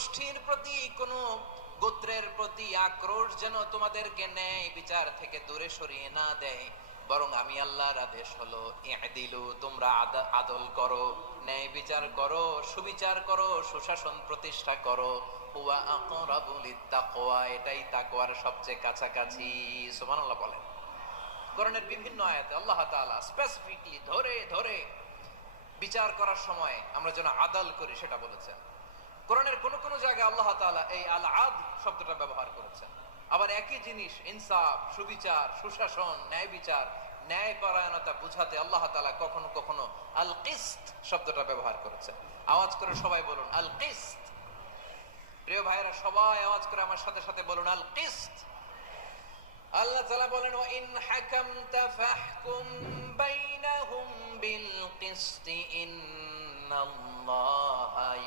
গোষ্ঠীর প্রতি, কোন গোত্রের প্রতি আক্রোশ যেন তোমাদেরকে ন্যায় বিচার থেকে দূরে সরিয়ে না দেয়, বরং আমি আল্লাহর আদেশ হলো ইহদিলু, তোমরা আদল করো, ন্যায় বিচার করো, সুবিচার করো, সুশাসন প্রতিষ্ঠা করো। হুয়া আকরাবু লিত্তাকওয়া, এটাই তাকওয়ার সবচেয়ে কাছাকাছি। সুবহানাল্লাহ বলেন। কোরআনের বিভিন্ন আয়াতে আল্লাহ তাআলা স্পেসিফিকলি ধরে ধরে বিচার করার সময় আমরা যেন আদল করি সেটা বলেছেন। কোরআনের কোন কোন জায়গায় আল্লাহ তাআলা এই আল আদ শব্দটা ব্যবহার করেছেন। আবার একই জিনিস ইনসাফ, সুবিচার, সুশাসন, ন্যায় বিচার, ন্যায় পরায়ণতা বুঝাতে আল্লাহ তাআলা কখনো কখনো আল কিসত শব্দটা ব্যবহার করেছেন। আওয়াজ করে সবাই বলুন আল কিসত। প্রিয় ভাইরা, সবাই আওয়াজ করে আমার সাথে সাথে বলুন আল কিসত। আল্লাহ তাআলা বলেন ওয়া ইন হাকামতা ফাহকুম বাইনাহুম বিল কিসতি ইন্নাল্লাহা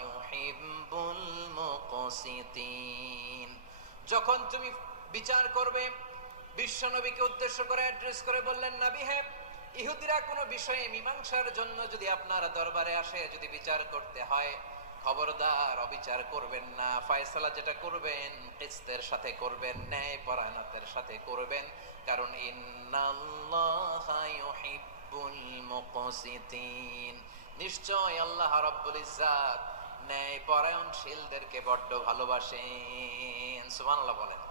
ইউহিব্বুল মুকসিতিন। যখন তুমি বিচার করবে, বিশ্বনবীকে উদ্দেশ্য করে অ্যাড্রেস করে বললেন, নবী হে, ইহুদিরা কোনো বিষয়ে মীমাংসার জন্য যদি আপনার দরবারে আসে, যদি বিচার করতে হয়, খবরদার অবিচার করবেন না। ফয়সালা যেটা করবেন কিসতের সাথে করবেন, ন্যায় পরায়ণতার সাথে করবেন, কারণ ইন্নাল্লাহা ইউহিব্বুল মুকসিতিন, নিশ্চয় আল্লাহ রাব্বুল ইজ্জাত ন্যায় পরায়ণশীলদেরকে বড্ড ভালোবাসেন। সুবহানাল্লাহ বলেন।